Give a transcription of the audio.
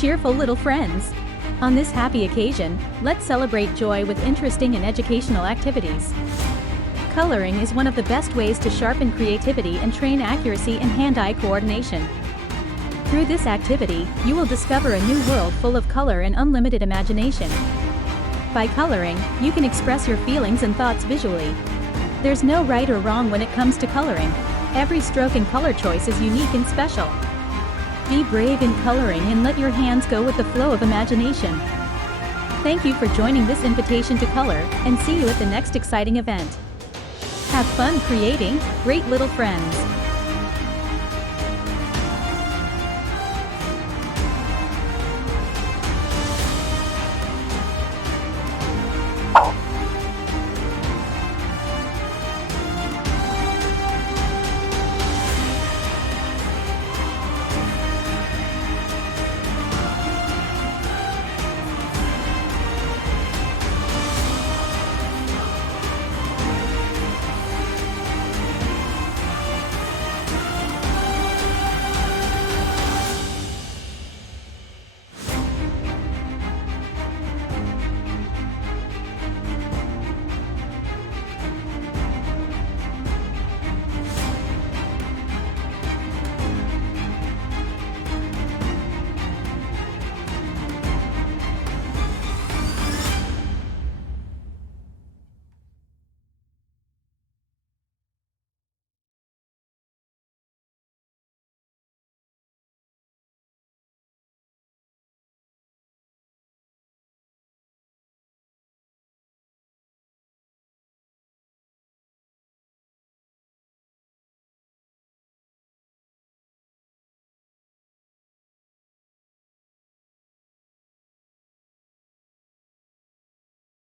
cheerful little friends. On this happy occasion, let's celebrate joy with interesting and educational activities. Coloring is one of the best ways to sharpen creativity and train accuracy and hand-eye coordination. Through this activity, you will discover a new world full of color and unlimited imagination. By coloring, you can express your feelings and thoughts visually. There's no right or wrong when it comes to coloring. Every stroke and color choice is unique and special. Be brave in coloring and let your hands go with the flow of imagination. Thank you for joining this invitation to color, and see you at the next exciting event. Have fun creating great little friends.